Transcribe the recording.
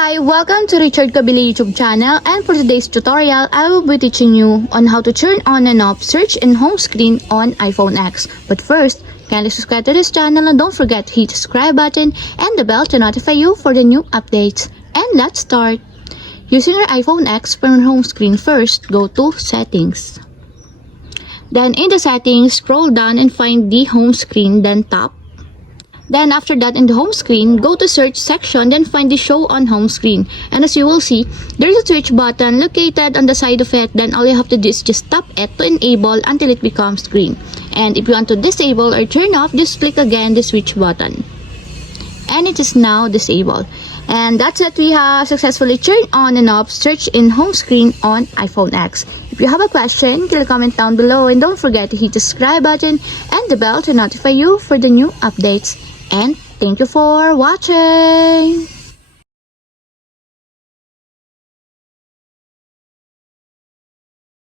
Hi, welcome to Richard Kabili YouTube channel, and for today's tutorial, I will be teaching you on how to turn on and off search and home screen on iPhone X. But first, kindly subscribe to this channel and don't forget to hit the subscribe button and the bell to notify you for the new updates. And let's start. Using your iPhone X for your home screen, first go to Settings. Then in the settings, scroll down and find the home screen, then tap. Then after that, in the home screen, go to search section, then find the show on home screen. And as you will see, there is a switch button located on the side of it. Then all you have to do is just tap it to enable until it becomes green. And if you want to disable or turn off, just click again the switch button. And it is now disabled. And that's it, we have successfully turned on and off search in home screen on iPhone X. If you have a question, click comment down below and don't forget to hit the subscribe button and the bell to notify you for the new updates. And thank you for watching!